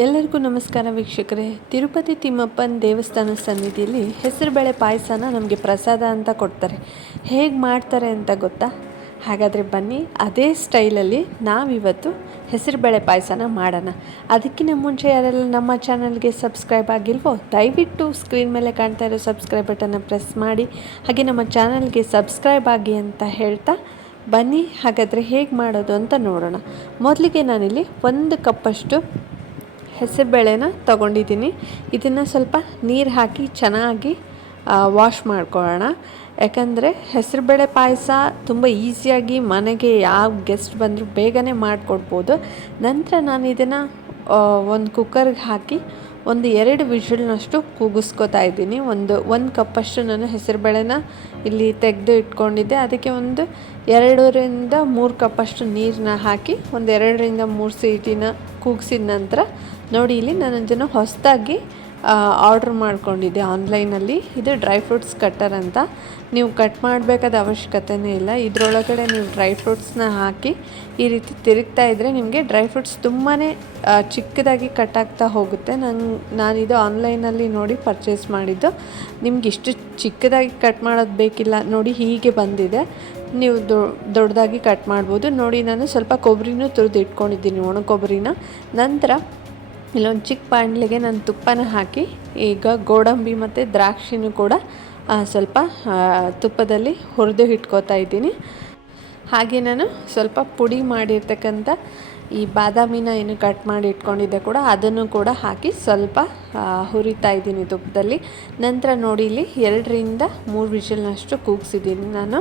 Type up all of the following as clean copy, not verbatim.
ಎಲ್ಲರಿಗೂ ನಮಸ್ಕಾರ ವೀಕ್ಷಕರೇ. ತಿರುಪತಿ ತಿಮ್ಮಪ್ಪನ ದೇವಸ್ಥಾನ ಸನ್ನಿಧಿಯಲ್ಲಿ ಹೆಸರುಬೇಳೆ ಪಾಯಸನ ನಮಗೆ ಪ್ರಸಾದ ಅಂತ ಕೊಡ್ತಾರೆ. ಹೇಗೆ ಮಾಡ್ತಾರೆ ಅಂತ ಗೊತ್ತಾ? ಹಾಗಾದರೆ ಬನ್ನಿ, ಅದೇ ಸ್ಟೈಲಲ್ಲಿ ನಾವಿವತ್ತು ಹೆಸರುಬೇಳೆ ಪಾಯಸನ ಮಾಡೋಣ. ಅದಕ್ಕಿಂತ ಮುಂಚೆ ಯಾರೆಲ್ಲ ನಮ್ಮ ಚಾನಲ್ಗೆ ಸಬ್ಸ್ಕ್ರೈಬ್ ಆಗಿಲ್ವೋ ದಯವಿಟ್ಟು ಸ್ಕ್ರೀನ್ ಮೇಲೆ ಕಾಣ್ತಾ ಇರೋ ಸಬ್ಸ್ಕ್ರೈಬ್ ಬಟನ್ನ ಪ್ರೆಸ್ ಮಾಡಿ, ಹಾಗೆ ನಮ್ಮ ಚಾನಲ್ಗೆ ಸಬ್ಸ್ಕ್ರೈಬ್ ಆಗಿ ಅಂತ ಹೇಳ್ತಾ ಬನ್ನಿ, ಹಾಗಾದರೆ ಹೇಗೆ ಮಾಡೋದು ಅಂತ ನೋಡೋಣ. ಮೊದಲಿಗೆ ನಾನಿಲ್ಲಿ 1 ಕಪ್ಪಷ್ಟು ಹೆಸರುಬೇಳೆನ ತೊಗೊಂಡಿದ್ದೀನಿ. ಇದನ್ನು ಸ್ವಲ್ಪ ನೀರು ಹಾಕಿ ಚೆನ್ನಾಗಿ ವಾಶ್ ಮಾಡ್ಕೊಳ್ಳೋಣ. ಯಾಕಂದರೆ ಹೆಸರುಬೇಳೆ ಪಾಯಸ ತುಂಬ ಈಸಿಯಾಗಿ ಮನೆಗೆ ಯಾವ ಗೆಸ್ಟ್ ಬಂದರೂ ಬೇಗನೆ ಮಾಡಿಕೊಡ್ಬೋದು. ನಂತರ ನಾನು ಇದನ್ನು ಒಂದು ಕುಕ್ಕರ್ಗೆ ಹಾಕಿ 1-2 ವಿಷಲ್ನಷ್ಟು ಕೂಗಿಸ್ಕೊತಾ ಇದ್ದೀನಿ. ಒಂದು ಕಪ್ಪಷ್ಟು ನಾನು ಹೆಸರುಬೇಳೆನ ಇಲ್ಲಿ ತೆಗೆದು ಇಟ್ಕೊಂಡಿದ್ದೆ. ಅದಕ್ಕೆ 2-3 ಕಪ್ಪಷ್ಟು ನೀರನ್ನ ಹಾಕಿ 2-3 ಸೀಟಿನ ಕೂಗಿಸಿದ ನಂತರ ನೋಡಿ, ಇಲ್ಲಿ ನಾನು ಇದನ್ನು ಹೊಸದಾಗಿ ಆರ್ಡ್ರ್ ಮಾಡ್ಕೊಂಡಿದ್ದೆ ಆನ್ಲೈನಲ್ಲಿ. ಇದು ಡ್ರೈ ಫ್ರೂಟ್ಸ್ ಕಟ್ಟರ್ ಅಂತ. ನೀವು ಕಟ್ ಮಾಡಬೇಕಾದ ಅವಶ್ಯಕತೆಯೇ ಇಲ್ಲ. ಇದರೊಳಗಡೆ ನೀವು ಡ್ರೈ ಫ್ರೂಟ್ಸ್ನ ಹಾಕಿ ಈ ರೀತಿ ತಿರುಗ್ತಾ ಇದ್ದರೆ ನಿಮಗೆ ಡ್ರೈ ಫ್ರೂಟ್ಸ್ ತುಂಬಾ ಚಿಕ್ಕದಾಗಿ ಕಟ್ ಆಗ್ತಾ ಹೋಗುತ್ತೆ. ನಾನಿದು ಆನ್ಲೈನಲ್ಲಿ ನೋಡಿ ಪರ್ಚೇಸ್ ಮಾಡಿದ್ದು. ನಿಮ್ಗೆ ಇಷ್ಟು ಚಿಕ್ಕದಾಗಿ ಕಟ್ ಮಾಡೋದು ಬೇಕಿಲ್ಲ, ನೋಡಿ ಹೀಗೆ ಬಂದಿದೆ. ನೀವು ದೊಡ್ಡದಾಗಿ ಕಟ್ ಮಾಡ್ಬೋದು. ನೋಡಿ, ನಾನು ಸ್ವಲ್ಪ ಕೊಬ್ಬರಿನೂ ತುರಿದು ಇಟ್ಕೊಂಡಿದ್ದೀನಿ, ಒಣ ಕೊಬ್ಬರಿನ. ನಂತರ ಇಲ್ಲೊಂದು ಚಿಕ್ಕ ಬಾಣಲೆಗೆ ನಾನು ತುಪ್ಪನ ಹಾಕಿ ಈಗ ಗೋಡಂಬಿ ಮತ್ತು ದ್ರಾಕ್ಷಿನೂ ಕೂಡ ಸ್ವಲ್ಪ ತುಪ್ಪದಲ್ಲಿ ಹುರಿದು ಇಟ್ಕೋತಾ ಇದ್ದೀನಿ. ಹಾಗೆ ನಾನು ಸ್ವಲ್ಪ ಪುಡಿ ಮಾಡಿರ್ತಕ್ಕಂಥ ಈ ಬಾದಾಮಿನ ಏನು ಕಟ್ ಮಾಡಿ ಇಟ್ಕೊಂಡಿದ್ದೆ ಕೂಡ ಅದನ್ನು ಕೂಡ ಹಾಕಿ ಸ್ವಲ್ಪ ಹುರಿತಾ ಇದ್ದೀನಿ ತುಪ್ಪದಲ್ಲಿ. ನಂತರ ನೋಡಿ, ಇಲ್ಲಿ 2-3 ವಿಷಲ್ನಷ್ಟು ಕೂಗಿಸಿದ್ದೀನಿ ನಾನು.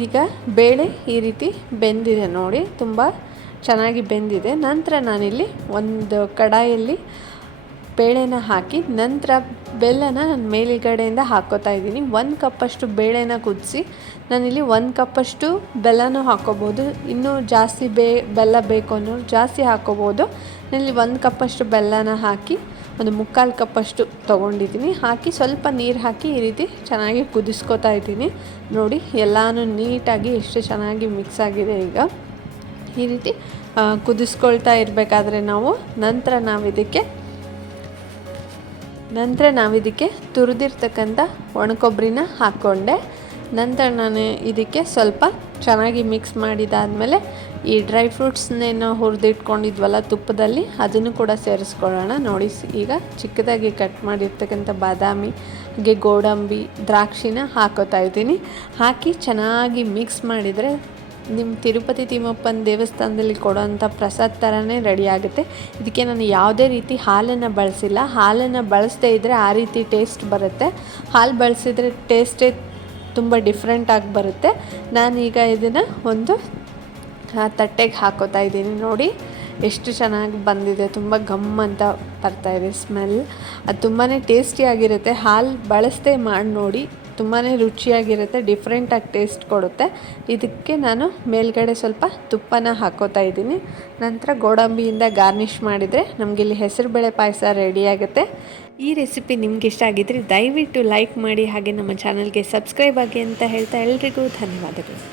ಈಗ ಬೇಳೆ ಈ ರೀತಿ ಬೆಂದಿದೆ ನೋಡಿ, ತುಂಬ ಚೆನ್ನಾಗಿ ಬೆಂದಿದೆ. ನಂತರ ನಾನಿಲ್ಲಿ ಒಂದು ಕಡಾಯಲ್ಲಿ ಬೇಳೆನ ಹಾಕಿ ನಂತರ ಬೆಲ್ಲನ ನಾನು ಮೇಲುಗಡೆಯಿಂದ ಹಾಕ್ಕೋತಾ ಇದ್ದೀನಿ. 1 ಕಪ್ಪಷ್ಟು ಬೇಳೆನ ಕುದಿಸಿ ನಾನಿಲ್ಲಿ 1 ಕಪ್ಪಷ್ಟು ಬೆಲ್ಲನೂ ಹಾಕ್ಕೋಬೋದು. ಇನ್ನೂ ಜಾಸ್ತಿ ಬೆಲ್ಲ ಬೇಕು ಅನ್ನೋರು ಜಾಸ್ತಿ ಹಾಕ್ಕೋಬೋದು. ನಾನಿಲ್ಲಿ 1 ಕಪ್ಪಷ್ಟು ಬೆಲ್ಲನ ಹಾಕಿ 1/4 ಕಪ್ಪಷ್ಟು ತೊಗೊಂಡಿದ್ದೀನಿ. ಹಾಕಿ ಸ್ವಲ್ಪ ನೀರು ಹಾಕಿ ಈ ರೀತಿ ಚೆನ್ನಾಗಿ ಕುದಿಸ್ಕೋತಾ ಇದ್ದೀನಿ. ನೋಡಿ, ಎಲ್ಲನೂ ನೀಟಾಗಿ ಎಷ್ಟು ಚೆನ್ನಾಗಿ ಮಿಕ್ಸ್ ಆಗಿದೆ. ಈಗ ಈ ರೀತಿ ಕುದಿಸ್ಕೊಳ್ತಾ ಇರಬೇಕಾದ್ರೆ ನಂತರ ನಾವಿದಕ್ಕೆ ತುರಿದಿರ್ತಕ್ಕಂಥ ಒಣಕೊಬ್ಬರಿನ ಹಾಕ್ಕೊಂಡೆ. ನಂತರ ನಾನು ಇದಕ್ಕೆ ಸ್ವಲ್ಪ ಚೆನ್ನಾಗಿ ಮಿಕ್ಸ್ ಮಾಡಿದಾದಮೇಲೆ ಈ ಡ್ರೈ ಫ್ರೂಟ್ಸ್ನೇನೋ ಹುರಿದಿಟ್ಕೊಂಡಿದ್ವಲ್ಲ ತುಪ್ಪದಲ್ಲಿ, ಅದನ್ನು ಕೂಡ ಸೇರಿಸ್ಕೊಳ್ಳೋಣ. ನೋಡಿ, ಈಗ ಚಿಕ್ಕದಾಗಿ ಕಟ್ ಮಾಡಿರ್ತಕ್ಕಂಥ ಬಾದಾಮಿ ಹಾಗೆ ಗೋಡಂಬಿ ದ್ರಾಕ್ಷಿನ ಹಾಕೋತಾ ಇದ್ದೀನಿ. ಹಾಕಿ ಚೆನ್ನಾಗಿ ಮಿಕ್ಸ್ ಮಾಡಿದರೆ ನಿಮ್ಮ ತಿರುಪತಿ ತಿಮ್ಮಪ್ಪನ ದೇವಸ್ಥಾನದಲ್ಲಿ ಕೊಡೋವಂಥ ಪ್ರಸಾದ ಥರನೇ ರೆಡಿ ಆಗುತ್ತೆ. ಇದಕ್ಕೆ ನಾನು ಯಾವುದೇ ರೀತಿ ಹಾಲನ್ನು ಬಳಸಿಲ್ಲ. ಹಾಲನ್ನು ಬಳಸದೇ ಇದ್ದರೆ ಆ ರೀತಿ ಟೇಸ್ಟ್ ಬರುತ್ತೆ. ಹಾಲು ಬಳಸಿದರೆ ಟೇಸ್ಟೇ ತುಂಬ ಡಿಫ್ರೆಂಟಾಗಿ ಬರುತ್ತೆ. ನಾನೀಗ ಇದನ್ನು ಒಂದು ತಟ್ಟೆಗೆ ಹಾಕೋತಾ ಇದ್ದೀನಿ. ನೋಡಿ ಎಷ್ಟು ಚೆನ್ನಾಗಿ ಬಂದಿದೆ, ತುಂಬ ಘಮ್ ಅಂತ ಬರ್ತಾಯಿದೆ ಸ್ಮೆಲ್. ಅದು ತುಂಬಾ ಟೇಸ್ಟಿಯಾಗಿರುತ್ತೆ. ಹಾಲು ಬಳಸದೆ ಮಾಡಿ ನೋಡಿ, ತುಂಬಾ ರುಚಿಯಾಗಿರುತ್ತೆ, ಡಿಫ್ರೆಂಟಾಗಿ ಟೇಸ್ಟ್ ಕೊಡುತ್ತೆ. ಇದಕ್ಕೆ ನಾನು ಮೇಲ್ಗಡೆ ಸ್ವಲ್ಪ ತುಪ್ಪನ ಹಾಕೋತಾ ಇದ್ದೀನಿ. ನಂತರ ಗೋಡಂಬಿಯಿಂದ ಗಾರ್ನಿಷ್ ಮಾಡಿದರೆ ನಮಗಿಲ್ಲಿ ಹೆಸರುಬೇಳೆ ಪಾಯಸ ರೆಡಿಯಾಗುತ್ತೆ. ಈ ರೆಸಿಪಿ ನಿಮ್ಗೆ ಇಷ್ಟ ಆಗಿದ್ದರೆ ದಯವಿಟ್ಟು ಲೈಕ್ ಮಾಡಿ, ಹಾಗೆ ನಮ್ಮ ಚಾನಲ್ಗೆ ಸಬ್ಸ್ಕ್ರೈಬ್ ಆಗಿ ಅಂತ ಹೇಳ್ತಾ ಎಲ್ರಿಗೂ ಧನ್ಯವಾದಗಳು.